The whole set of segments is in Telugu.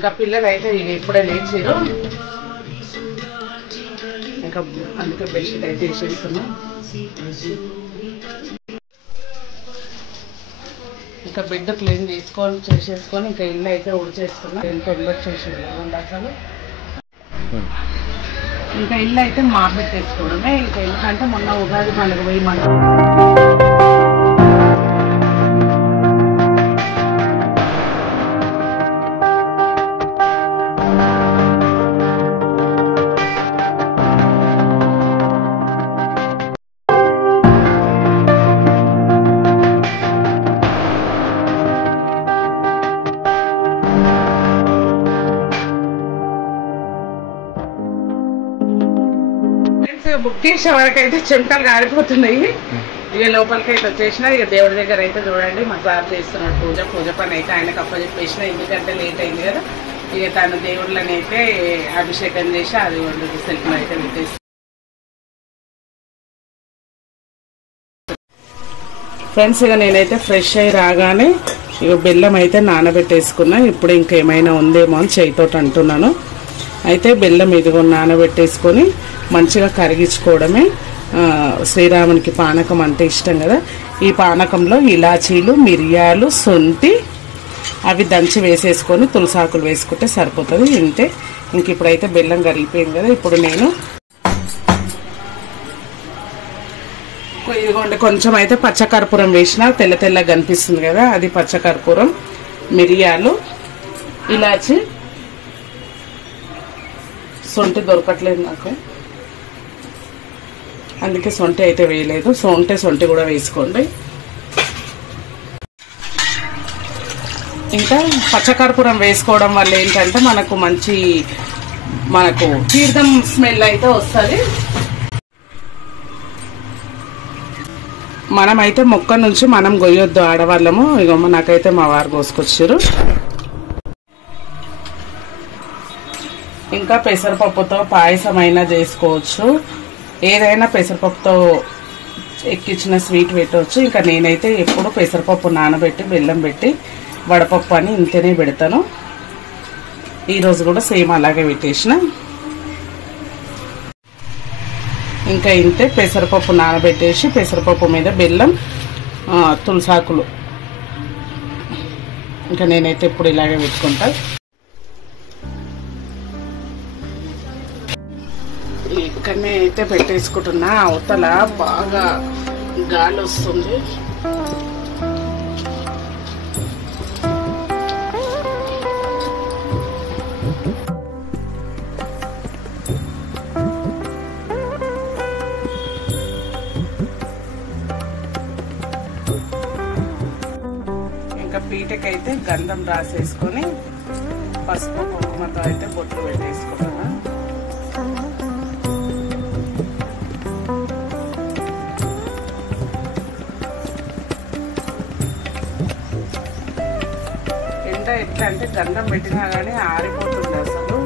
ఇంకా పిల్లలు అయితే ఇప్పుడే లేచారు. ఇంకా అందుకే బెడ్షీట్ అయితే వేసేస్తున్నాం. ఇంకా బెడ్ క్లీన్ చేసేసుకొని ఇంకా ఇల్లు అయితే ఉడిచేసుకున్నాం. తొందర చేసేది అసలు. ఇంకా ఇల్లు అయితే మాపెట్టేసుకోవడమే. ఇంకా ఎందుకంటే మొన్న ఉగాది పండుగ పోయి బుక్ చేసే వరకు అయితే చెమటలు కారిపోతున్నాయి. ఇక లోపలికి అయితే వచ్చేసిన. ఇక దేవుడి దగ్గర అయితే చూడండి మా సార్ చేస్తున్నాడు పూజ పని అయితే ఆయనకు అప్పచెప్పేసిన. ఎందుకంటే లేట్ అయింది కదా. ఇక తను దేవుళ్ళని అయితే అభిషేకం చేసి అది వండు సెల్ఫ్లో అయితే పెట్టేసి. ఫ్రెండ్స్ ఇక నేనైతే ఫ్రెష్ అయ్యి రాగానే ఇక బెల్లం అయితే నానబెట్టేసుకున్నా. ఇప్పుడు ఇంకేమైనా ఉందేమో అని చేయితోటి అంటున్నాను. అయితే బెల్లం ఇదిగో నానబెట్టేసుకొని మంచిగా కరిగించుకోవడమే. శ్రీరామునికి పానకం అంటే ఇష్టం కదా. ఈ పానకంలో ఇలాచీలు, మిరియాలు, సొంటి అవి దంచి వేసేసుకొని తులసాకులు వేసుకుంటే సరిపోతుంది. ఇంతే. ఇంక ఇప్పుడైతే బెల్లం కరిగిపోయింది కదా. ఇప్పుడు నేను ఇదిగోండి కొంచెం అయితే పచ్చకర్పూరం వేసిన. తెల్లగా కనిపిస్తుంది కదా, అది పచ్చకర్పూరం, మిరియాలు, ఇలాచి, సొంటి దొరకట్లేదు నాకు, అందుకే సొంటి అయితే వేయలేదు. సొంటి కూడా వేసుకోండి. ఇంకా పచ్చకర్పూరం వేసుకోవడం వల్ల ఏంటంటే మనకు తీర్థం స్మెల్ అయితే వస్తుంది. మనమైతే మొక్క నుంచి మనం గొయ్యొద్దు ఆడవాళ్ళము. ఇక నాకైతే మా వారు కోసుకొచ్చారు. ఇంకా పెసరపప్పుతో పాయసం అయినా చేసుకోవచ్చు. ఏదైనా పెసరపప్పుతో ఎక్కించిన స్వీట్ పెట్టవచ్చు. ఇంకా నేనైతే ఎప్పుడు పెసరపప్పు నానబెట్టి బెల్లం పెట్టి వడపప్పు అని ఇంతనే పెడతాను. ఈరోజు కూడా సేమ్ అలాగే పెట్టేసిన. ఇంకా ఇంతే. పెసరపప్పు నానబెట్టేసి పెసరపప్పు మీద బెల్లం, తులసాకులు. ఇంకా నేనైతే ఎప్పుడు ఇలాగే పెట్టుకుంటా. ఇక్కడనే అయితే పెట్టేసుకుంటున్నా. అవతల బాగా గాలి వస్తుంది. ఇంకా పీటకైతే గంధం రాసేసుకొని పసుపు కుంకుమతో అయితే బొట్లు పెట్టేసుకుంటున్నా. ఎట్లా అంటే గంధం పెట్టినా కానీ ఆరిపోతుంది అసలు.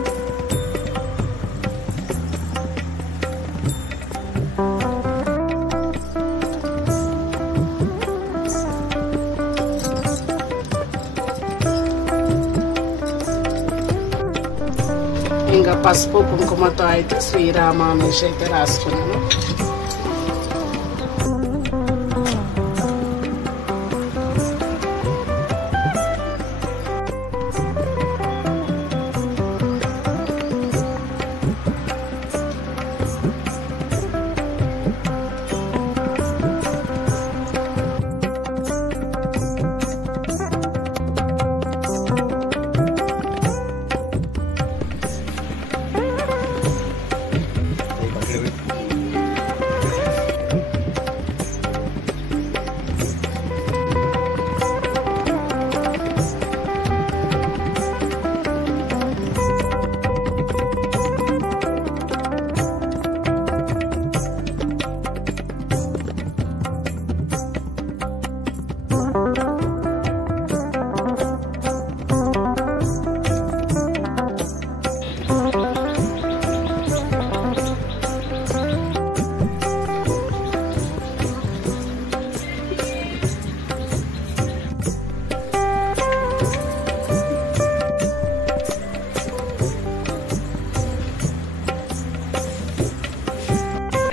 ఇంకా పసుపు కుంకుమతో అయితే శ్రీరామ అనేసి అయితే రాసుకున్నాను.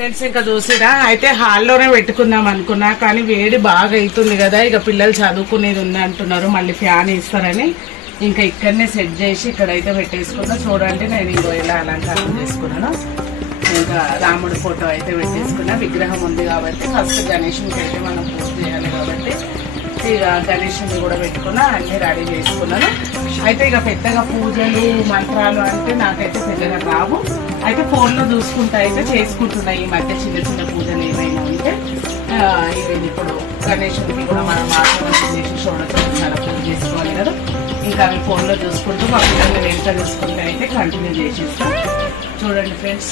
ఫ్రెండ్స్ ఇంకా చూసిరా అయితే హాల్లోనే పెట్టుకుందాం అనుకున్నా కానీ వేడి బాగా అవుతుంది కదా, ఇక పిల్లలు చదువుకునేది ఉంది అంటున్నారు, మళ్ళీ ఫ్యాన్ ఇస్తారని ఇంకా ఇక్కడనే సెట్ చేసి ఇక్కడైతే పెట్టేసుకున్నా. చూడండి నేను ఇంకో ఇలా అలంకారం చేసుకున్నాను. ఇంకా రాముడి ఫోటో అయితే పెట్టేసుకున్నా. విగ్రహం ఉంది కాబట్టి ఫస్ట్ గణేషునికి అయితే మనం పూజ చేయాలి కాబట్టి ఇక గణేషుని కూడా పెట్టుకున్నా, అన్ని రెడీ చేసుకున్నాను. అయితే ఇక పెద్దగా పూజలు మంత్రాలు అంటే నాకైతే పెద్దగా రావు. అయితే ఫోన్లో చూసుకుంటా అయితే చేసుకుంటున్నా ఈ మధ్య చిన్న చిన్న పూజలు ఏమైనా ఉంటే. ఇది ఇప్పుడు గణేషునికి కూడా మనం మాత్రం చేసి షోడశోపచార పూజ చేసుకోవాలి కదా, ఇంకా అవి ఫోన్లో చూసుకుంటూ మా పిల్లల్ని వెంట చూసుకుంటే అయితే కంటిన్యూ చేసేస్తాం. చూడండి ఫ్రెండ్స్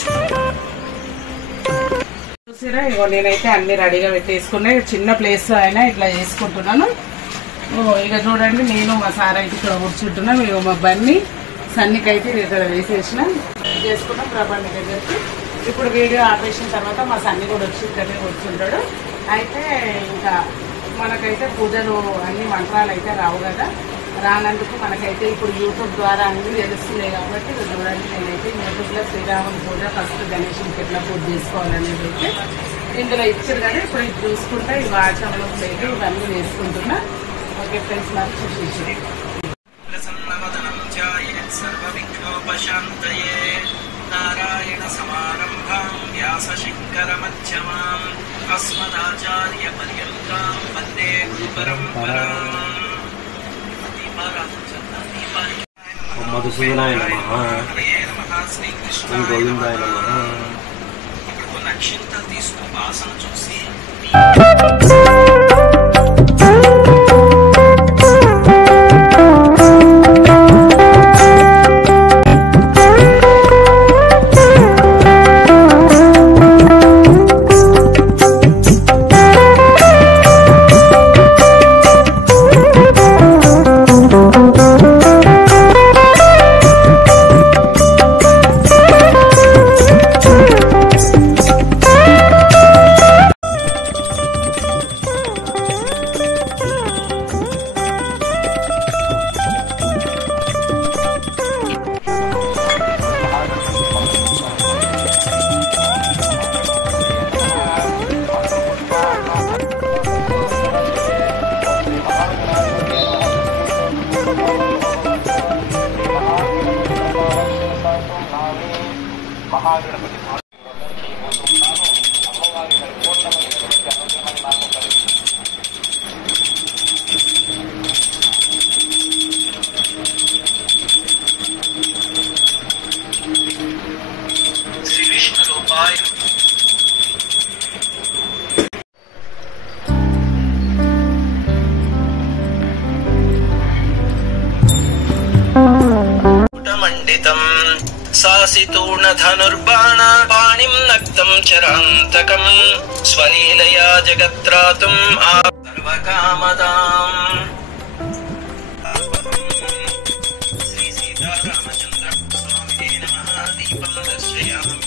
చూసిరా, ఇగో నేనైతే అన్ని రెడీగా పెట్టేసుకున్నా. చిన్న ప్లేస్ అయినా ఇట్లా చేసుకుంటున్నాను. ఇక చూడండి నేను మా సార్ అయితే ఇక్కడ కూర్చుంటున్నాం. ఇక మా బన్ని సన్నికైతే ఇక్కడ వేసేసిన చేసుకున్నాం ప్రభాని దగ్గరికి. ఇప్పుడు వీడియో ఆపేసిన తర్వాత మా సన్ని కూడా వచ్చి ఇక్కడనే కూర్చుంటాడు. అయితే ఇంకా మనకైతే పూజలు అన్ని మంత్రాలు అయితే రావు కదా, రానందుకు మనకైతే ఇప్పుడు యూట్యూబ్ ద్వారా అన్నీ తెలుస్తున్నాయి కాబట్టి చూడండి నేనైతే యూట్యూబ్లో శ్రీరాముని పూజ ఫస్ట్ గణేషునికి ఎట్లా పూజ చేసుకోవాలనేది అయితే ఇందులో ఇచ్చారు కదా. ఇప్పుడు ఇది చూసుకుంటా ఈ వాచంలో అయితే ఇవన్నీ వేసుకుంటున్నా. ఓకే ఫ్రెండ్స్, నాకు చూసి నారాయణ సమారంభాం వ్యాస శంకర మధ్యమాం అస్మదాచార్య పర్యంతం వందే గురు పరంపరాం. మధుసూదనాయ నమః, ఓం గోవిందాయ నమః. ఇప్పుడు నక్షత్రం తీస్తూ వాసన చూసి धनुर्बाण पाणिं नक्तं चरान्तकं स्वलीलया जगत्रातुं सर्वकामदाम्. श्री सीतारामचन्द्र स्वामिने नमः. दीपं दर्शयामि.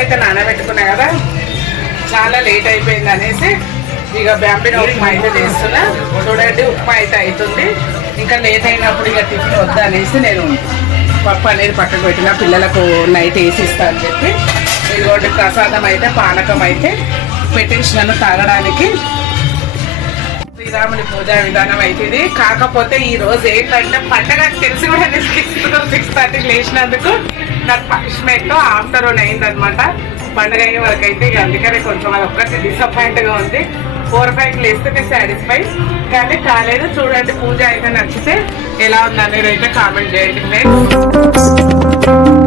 అయితే నానబెట్టుకున్నా కదా, చాలా లేట్ అయిపోయింది అనేసి ఇక బ్యాంబినో ఉప్మా అయితే చేస్తున్నా. చూడండి ఉప్మా అయితే అవుతుంది. ఇంకా లేట్ అయినప్పుడు ఇక టిఫిన్ వద్దా అనేసి నేను పప్పు అనేది పక్కకు పెట్టిన, పిల్లలకు నైట్ వేసి ఇస్తా అని చెప్పి. ఇదిగోండి ప్రసాదం అయితే పానకం అయితే పెట్టేసినాను తాగడానికి. శ్రీరాముని పూజా విధానం అయితే ఇది. కాకపోతే ఈ రోజు ఏంటంటే పండగ తెలిసి కూడా 6:30 లేచినందుకు నాకు పనిష్మెంట్ ఆఫ్టర్నూన్ అయిందనమాట. పండుగ అయ్యే వరకు అయితే ఇక అందుకనే కొంచెం అది ఒక్కటి డిసప్పాయింట్ గా ఉంది. 4-5 లేస్తే సాటిస్ఫై కానీ కాలేదు. చూడండి పూజ అయితే నచ్చితే ఎలా ఉందనేది అయితే కామెంట్ చేయండి ఫ్రెండ్స్.